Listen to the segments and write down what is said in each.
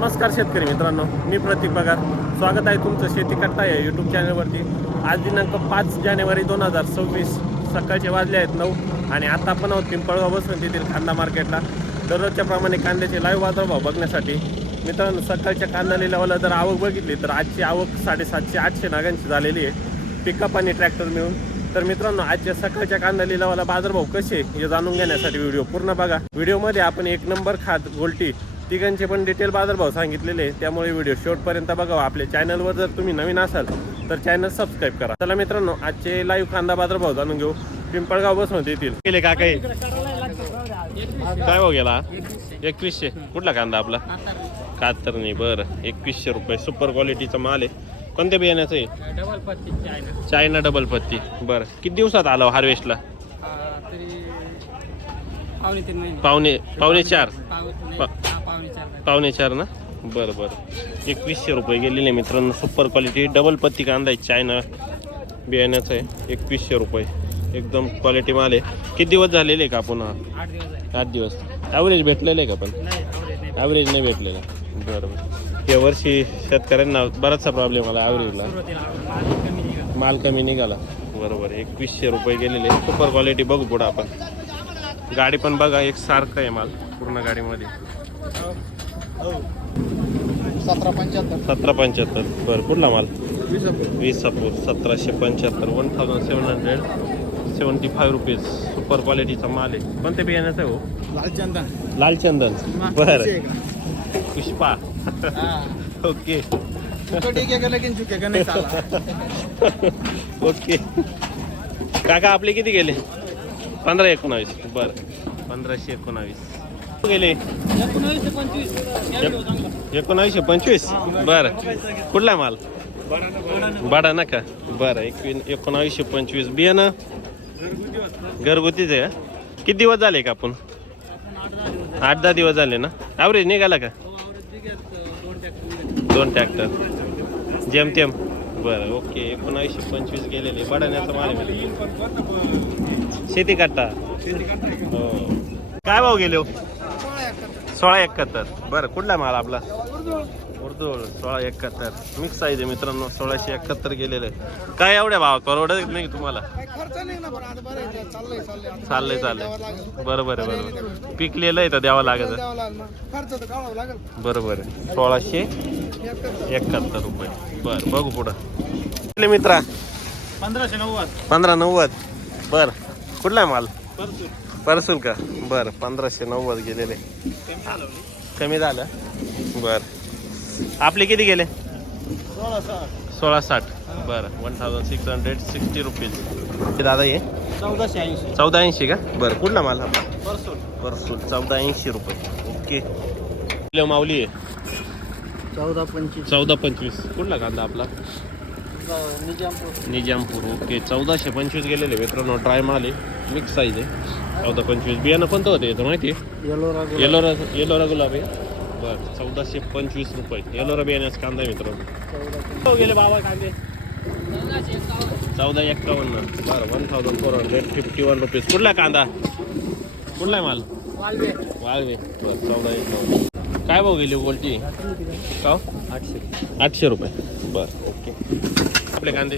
नमस्कार शेतकरी मित्रांनो, मी प्रतीक पगार. स्वागत आहे तुमचं शेती करता या यूट्यूब चॅनलवरती. आज दिनांक 5 जानेवारी 2026 सकाळचे वाजले आहेत 9 आणि आता आपण आहोत पिंपळगाव बसून तेथील कांदा मार्केटला. दररोजच्या प्रमाणे कांद्याचे लाईव्ह बाजारभाव बघण्यासाठी. मित्रांनो, सकाळच्या कांदा लिलावाला जर आवक बघितली तर आजची आवक 750-800 नागांची झालेली आहे, पिकअप आणि ट्रॅक्टर मिळून. तर मित्रांनो, आजच्या सकाळच्या कांदा लिलावाला बाजारभाव कसे हे जाणून घेण्यासाठी व्हिडिओ पूर्ण बघा. व्हिडिओमध्ये आपण एक नंबर खात गोल्टी तिघांचे पण डिटेल बाजारभाव सांगितलेले आहे, त्यामुळे व्हिडिओ शेवटपर्यंत बघावा. आपल्या चॅनलवर जर तुम्ही नवीन असाल तर चॅनल सबस्क्राईब करा. चला मित्रांनो, आजचे लाईव्ह कांदा बाजारभाव जाणून घेऊ. पिंपळगाव बसून येतील गेले का काही काय हो गेला 2100. कुठला कांदा आपला? कातरणी. बरं, 2100 रुपये. सुपर क्वालिटीचा माल आहे. कोणत्या बियाण्याचं आहे? डबल पत्ती चायना डबल पत्ती. बरं, किती दिवसात आला हार्वेस्टला? पावणे चार ना. बरं बरं, 2100 रुपये गेलेले मित्रांनो. सुपर क्वालिटी डबल पत्ती कांदा आहे, चायना बियाण्याचं आहे. 2100 रुपये, एकदम क्वालिटी माल आहे. किती दिवस झालेले का आपण? 8 दिवस. ॲव्हरेज भेटलेलं आहे का? पण ॲव्हरेज नाही भेटलेलं. बरं, या वर्षी शेतकऱ्यांना बराचसा प्रॉब्लेम आला ॲव्हरेजला, माल कमी निघाला. बरोबर, 2100 रुपये गेलेले. सुपर क्वालिटी बघू पुढं आपण. गाडी पण बघा, एक सारखं आहे माल पूर्ण गाडीमध्ये. 1775. बरं, कुठला माल? विसापूर. 1775, 1775 रुपीज. सुपर क्वालिटीचा माल आहे. कोणत्या बियाण्याचा आहे हो? लालचंदन. बरं, पुष्पा. Okay okay. काका आपले किती गेले? 1519. बरं, 1519 गेले. 1925. बरं, कुठला माल? बाडा ना का? बरं, 1925. बियाणं घरगुतीच आहे का? किती दिवस झाले का आपण? 8-10 दिवस झाले ना. ॲव्हरेज निघाला का? 2 ट्रॅक्टर जेमतेम. बरं, ओके. 1925 गेलेले. बडाण्याचा माल आहे. शेती करता हो. काय भाव गेले हो? 1671. बरं, कुठला माल आपला? उर्दू. 1671 मिक्स साईज आहे मित्रांनो. 1671 गेलेलं आहे. काय एवढ्या भाव परवडत नाही तुम्हाला? चाललंय. बरोबर आहे, बरोबर. पिकलेलं आहे तर द्यावं लागत. बरोबर आहे. 1671 रुपये. बरं, बघू पुढं. कुठले मित्रा? 1590. बरं, कुठला आहे माल? परसूल का? बरं, 1590 गेलेले. कमी झालं. बरं, आपले किती गेले? 1660. बरं, 1660 रुपीज. दादा ये 1480 का? बरं, कुठला माल आपला? परसूल. 1480 रुपये. ओके. किलो माऊली आहे 1425. कुठला कांदा आपला? निजामपूर. ओके, 1425 गेलेले मित्रांनो. ड्राय माल आहे, मिक्स साईज आहे. 1425. बियाणं कोणतं होतं याचं माहिती आहे? येलोरा गुलाब आहे. बरं, 1425 रुपये. येलोरा बियाण्याचा कांदा आहे मित्रांनो. गेले बाबा कांदे 1451. बरं, 1451 रुपीज. कुठला कांदा? कुठला आहे माल? वाळवे. बरं, 1451. काय भाव गेली गोल्टी? का? 800 रुपये. बरं, ओके. आपले कांदे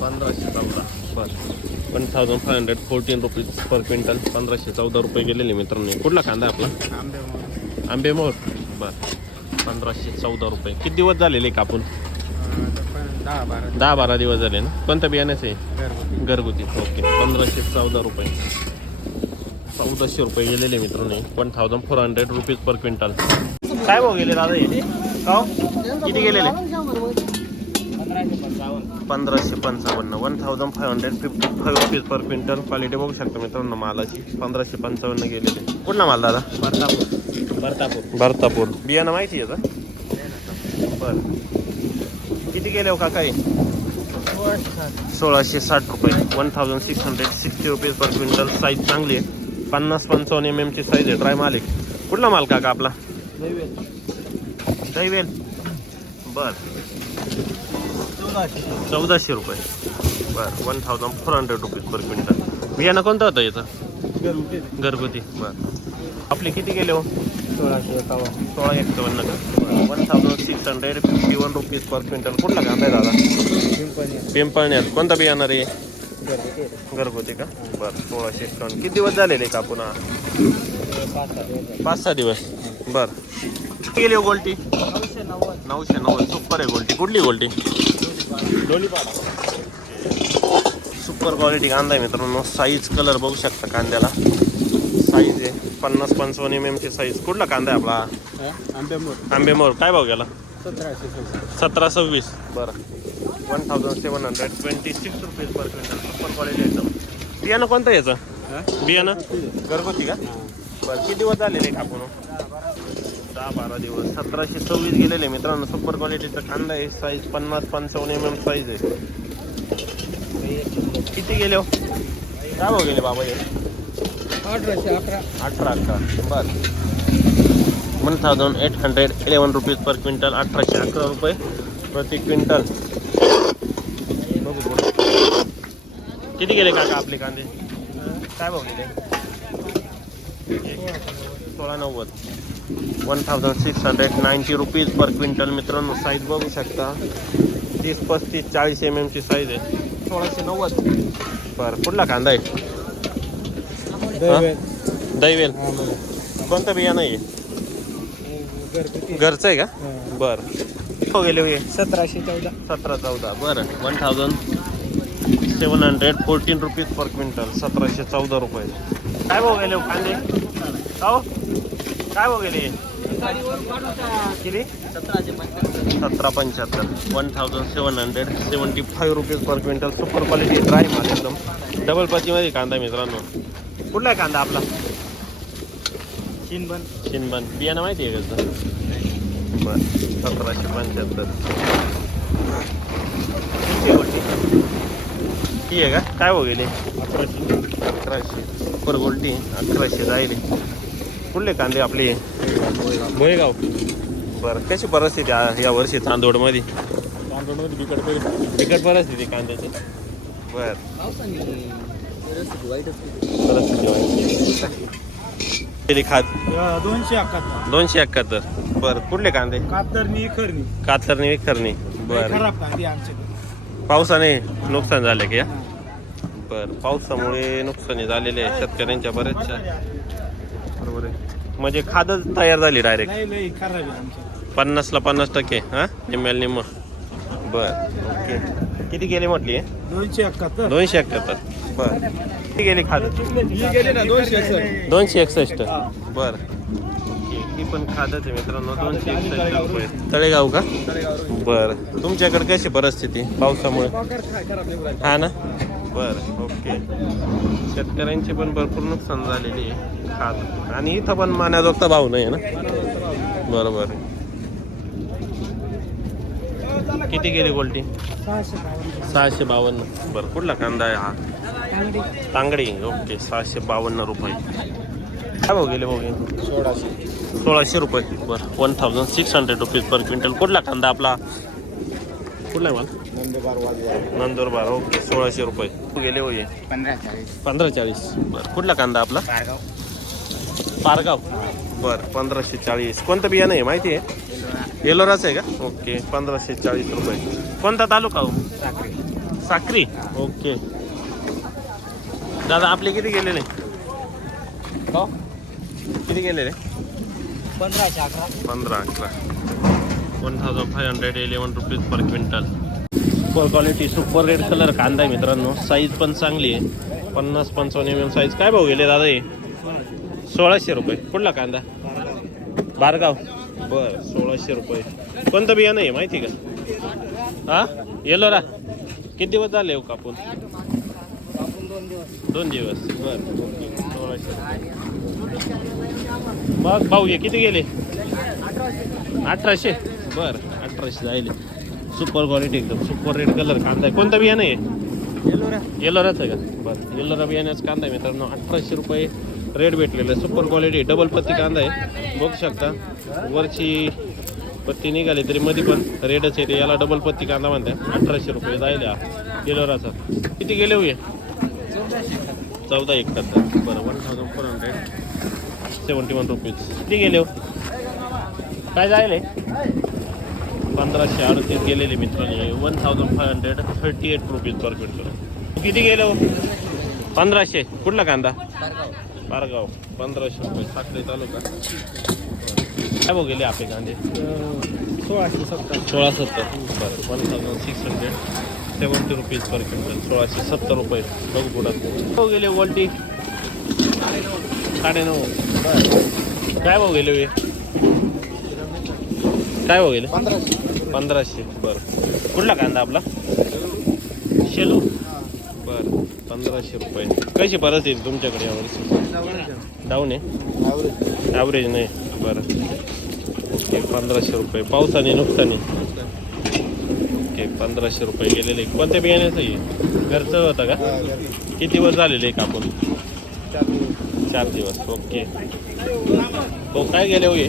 1514. बरं, 1514 रुपीज पर क्विंटल. 1514 रुपये गेलेले मित्रांनो. कुठला कांदा आपला? आंबेमोर. बरं, 1514 रुपये. किती दिवस झालेले कापून? 10-12 दिवस झाले ना. कोणत्या बियाण्याचं आहे? घरगुती. ओके, 1514 रुपये. 1400 रुपये गेलेले मित्रांनो. 1400 रुपीज पर क्विंटल. काय भाव गेले दादा हे? का किती गेलेले? 1555. 1555 रुपीज पर क्विंटल. क्वालिटी बघू शकतो मित्रांनो मालाची. 1555 गेलेले. कुठला माल दादा? भरतापूर. बियाणं माहिती आहे का? बरं, किती गेले हो काका? 1660 रुपये. 1660 रुपीज पर क्विंटल. साईज चांगली आहे. 50-55 mm ची साईज आहे. ड्राय माल आहे. कुठला माल काका आपला? दहिवेल. बरं, 1400 रुपये. बरं, 1400 रुपीज पर क्विंटल. बियाणं कोणतं होतं याचं? घरगुती. बरं, आपले किती गेले हो? 1651 का 1651 रुपीज पर क्विंटल. कुठला कांदा आहे दादा? पिंपळण्यात. कोणता बियाणार आहे? घरगुती का? बरं 1651. किती दिवस झालेले कापून? 5-6 दिवस. बरं किती गेली हो गोल्टी? 990. सुपर आहे गोल्टी. कुठली गोल्टी? सुपर क्वालिटी कांदा आहे मित्रांनो. साईज कलर बघू शकता कांद्याला. साईज आहे 50-55 mm ची साईज. कुठला कांदा आहे आपला? आंबेमोर. काय भाव गेला? 1726. बरं 1726 rupees per quintal. Super quality एकदम. बियाणं कोणतं याचं? बियाणं घरगुती का? बरं किती दिवस झालेले कापून? 10-12 दिवस. 1726 गेलेले मित्रांनो. सुपर क्वालिटीचा कांदा आहे. साईज 50-55 mm साईज आहे. किती गेले हो? काय भाव गेले बाबा हे? 1811. बरं 1811 रुपीज पर क्विंटल. 1811 रुपये प्रति क्विंटल. बघू किती गेले काका आपले कांदे? काय भाव गेले? 1690. 1690 रुपीज पर क्विंटल मित्रांनो. साईज बघू शकता 30-35-40 mm ची साईज आहे. 1690. बरं कुठला कांदा आहे? दैवेल. कोणतं बियाणं आहे? घरचं आहे का? बरं हो गेले हो 1714. बरं 1714 रुपीज पर क्विंटल. 1714 रुपये. काय भाव गेले हो कांदे? हो काय भाव गेले? किती? 1775. 1775 rupees per quintal. Super quality dry माल एकदम. डबल पत्तीमध्ये कांदा मित्रांनो. कुठला आहे कांदा आपला? शिनबन. बियाणं माहिती आहे का? बरं 1775. ती आहे का? काय भाव गेले? 1100. सुपर गोल्टी 1100 जाईल. कुठले कांदे आपले? भोयगाव. बरं कशी परिस्थिती या वर्षी चांदोडमध्ये? बिकट परिस्थिती कांद्याची. बरं परिस्थिती खात 271. बरं कुठले कांदे? कातरणी विखरणी. बरं पावसाने नुकसान झाले की? बरं पावसामुळे नुकसानी झालेले आहे शेतकऱ्यांच्या बऱ्याचशा. बरोबर आहे. म्हणजे खादच तयार झाली डायरेक्ट 50ला 50%. हां निम्म. बरं ओके. किती गेले म्हटली? 271. बरं किती गेली खाद? 261. बरं ही पण खादच आहे मित्रांनो. 261 रुपये. तळेगाव का? बरं तुमच्याकडे कशी परिस्थिती पावसामुळे? हा ना. बरं ओके. शेतकऱ्यांची पण भरपूर नुकसान झालेली आहे खाद. आणि इथं पण मान्याजोगता भाव नाही आहे ना. बरोबर. किती गेली गोल्टी? 652. बरं कुठला कांदा आहे हा? तांगडी. ओके 652 रुपये. काय भाव गेले भाऊ? 1600 रुपये. बरं 1600 रुपीज पर क्विंटल. कुठला कांदा आपला? कुठला आहे मला? नंदुरबार. ओके 1600 रुपये गेले हो. 1540. बरं कुठला कांदा आपला? पारगाव. बरं 1540. कोणतं बियाणं आहे माहिती आहे? येलोराच आहे का? ओके 1540 रुपये. कोणता तालुका हो? साक्री. ओके दादा आपले किती गेलेले? हो किती गेलेले? 1511. 1511 rupees per quintal. Super quality super red colour कांदा आहे मित्रांनो. साईज पण चांगली आहे 50-55 mm साईज. काय भाव गेले दादा हे? 1600 रुपये. कुठला कांदा? बारगाव. बरं 1600 रुपये. कोणतं बियाणं आहे माहिती का? हा येलोरा. किती दिवस झाले हो कापून? 2 दिवस. बरं 1600. मग भाऊ हे किती गेले? 1800. बरं 1800 जायले. सुपर क्वालिटी एकदम सुपर रेड कलर कांदा आहे. कोणता बियाणं आहे? येलोराच आहे का? बरं येलोरा बियाण्याचा कांदा आहे मित्रांनो. 1800 रुपये रेट भेटलेलं आहे. सुपर क्वालिटी डबल पत्ती कांदा आहे. बघू शकता वरची पत्ती निघाली तरी मध्ये पण रेडच येते. याला डबल पत्ती कांदा म्हणतात. 1800 रुपये जाईल हा येलोराचा. किती गेले होय? 1471. बरं 1400 71 रुपीज. किती गेले हो? काय जायले? 1538 गेलेले मित्रांनो. 1538 रुपीज पर क्विंटल. किती गेलो? 1500. कुठला कांदा? पारगाव. 1500 रुपये. साखरे तालुका. काय भाव गेले आपले कांदे? 1670. बरं. 1670 रुपीज पर क्विंटल. 1670 रुपये. बघू पुढं. भाव गेले गोल्टी? 9.5. बरं. काय भाव गेले वे? काय भाव गेले? 1500. बरं. कुठला कांदा आपला? शेलू. बरं. 1500 रुपये. कशी परिस्थिती तुमच्याकडे यावर्षी? डाऊन आहे? ॲव्हरेज नाही. बरं. ओके. 1500 रुपये. पावसाने नुकसानी? ओके. 1500 रुपये गेलेले. कोणत्या बियाण्याचं आहे? घरचं होतं का? किती दिवस झालेले आहे कापून? 4 दिवस. ओके. तो काय गेले हो हे?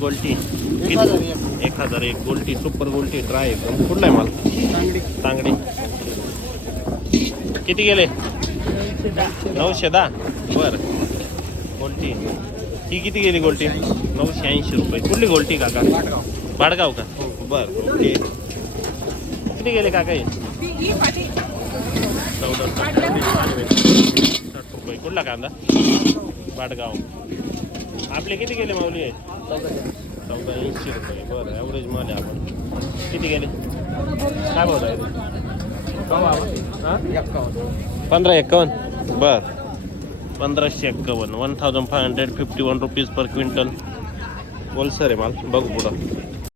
गोल्टी 1001. गोल्टी सुपर गोल्टी ड्राय एकदम. कुठला आहे माल? तांगडी. किती गेले? 910. बरं. गोल्टी ही किती गेली गोल्टी? 980 रुपये. कुठली गोल्टी काका? बाडगाव का? बरं. ओके. किती गेले काका हे? 1460 रुपये. कुठला कांदा? बाडगाव. आपले किती गेले माऊली आहे? 1480 रुपये. बरं. ॲव्हरेज माल आहे आपण. किती गेले? काय भाव आहे? 1551. बरं. 1551. 1551 रुपीज पर क्विंटल. होलसेल आहे माल. बघू पुढं.